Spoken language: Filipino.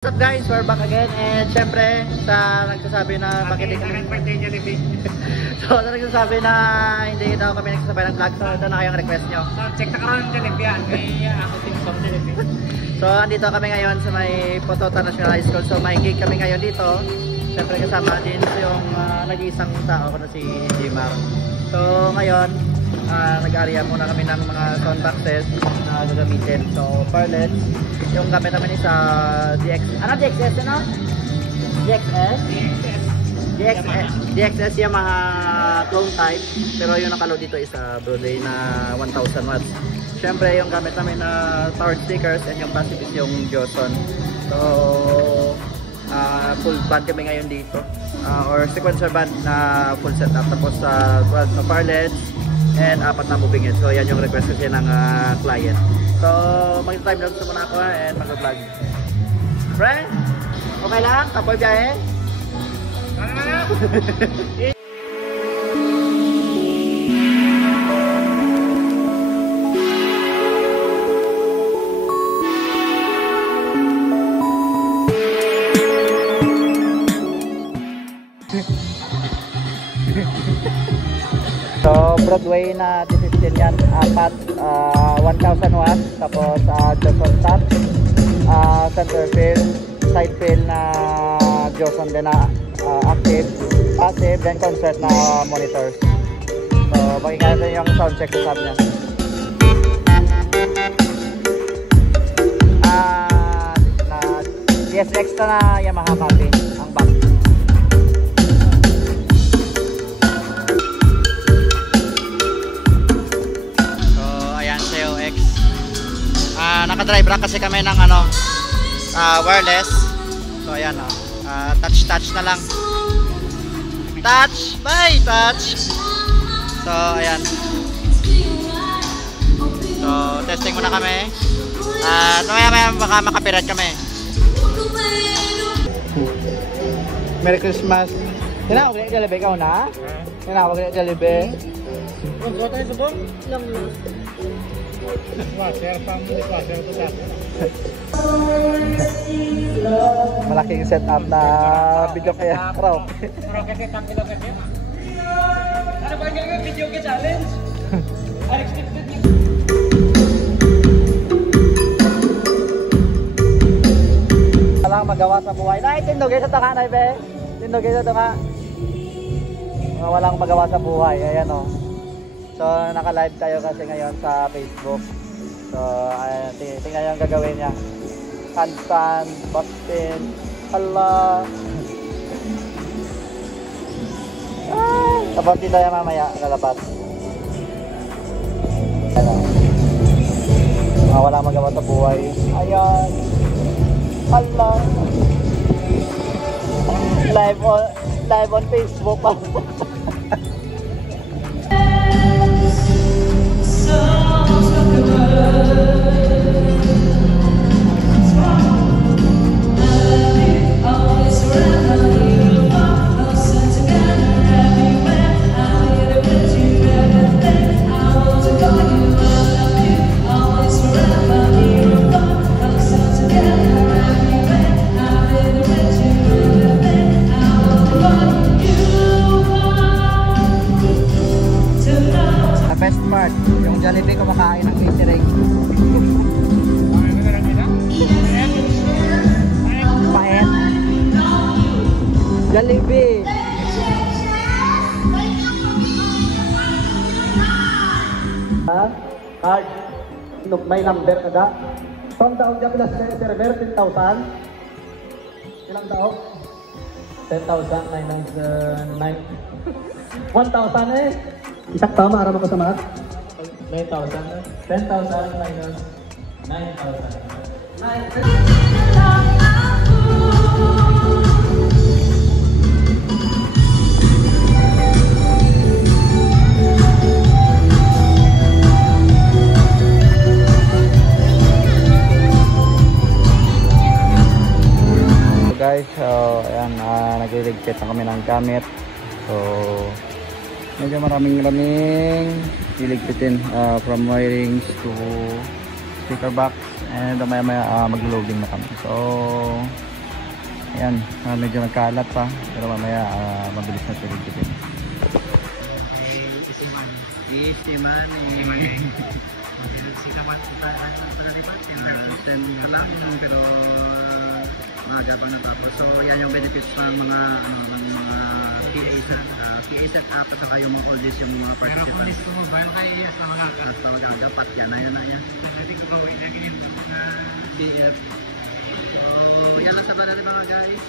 What's up guys, we're back again and syempre sa nagsasabi na bakit so sa nagsasabi na hindi daw kami nagsasabay ng vlog, so ito na kayong request nyo. So check na karoon ng Jollibee, kaya ako din sa Jollibee. So andito kami ngayon sa may Potota National High School, so may gig kami ngayon dito. Syempre kasama din yung nag-iisang tao na si Jimar. So ngayon nag-area muna kami ng mga sound boxes na gagamitin. So parlets, yung gamit namin is DXS ano? DXS Yamaha clone type, pero yung nakaload dito is Broadway na 1000 watts. Syempre yung gamit namin na power speakers and yung passive is yung Johnson. So full band kami ngayon dito, or sequencer band na full setup, tapos 12 na parlets and 4 na moving heads. So yan yung request kasi ng client. So mag-time lapse muna ako and mag-vlog. Pre, okay lang? Kapoy biyahe? So Broadway na decision yan, 1000 watts, tapos Johnson top, center fill, side fill na Johnson din na active, passive, then concert na monitors. So pakinggan natin yung sound check sa sabi niya. DSX na Yamaha copy ang back. Naka-drive rack kasi kami ng wireless. So ayan touch na lang. Touch! So ayan. So testing muna kami. Maya baka makapirat kami. Merry Christmas. Tinawag na Jollibee ikaw na? Tinawag na Jollibee. Huwag tayo subong? Lang. Malaking setup na video kaya raw. Ano ba yung video ke challenge? Unexpected. Walang magawa sa buhay. Tindog sa tanga na ibe. Tindog sa tanga. Walang magawa sa buhay. Ayan o. So naka-live tayo kasi ngayon sa Facebook. So ayan, tingnan yung gagawin niya. Handstand, backspin, hala. Tapos din tayo mamaya lalabas. Wala magawa sa buhay. Ayan. Hala. Live on Facebook. Best part, yung Jollibee kumakain ng catering. Paet. Jollibee. Card. May number kada. From daon dyan plus server 10,000. Ilang daon? 10,000 minus 9. 1,000 eh. Isak tama, aram ako sa math. 9,000. 10,000 minus 9,000. So guys, ayan, nag-religpit na kami ng gamit. So medyo maraming iligpitin from wirings to speaker box, and maya maya mag-loading na kami. So Ayan, medyo nagkalat pa. Pero mamaya mabilis na tiligpipin. Easy money. Send ka lang, pero maaga pa natapos. So yan yung benefits ng mga PA set app at saka yung mga oldies yung mga participants. At mag-aga, pat yan na yan. PF. So yan lang sa banali mga guys.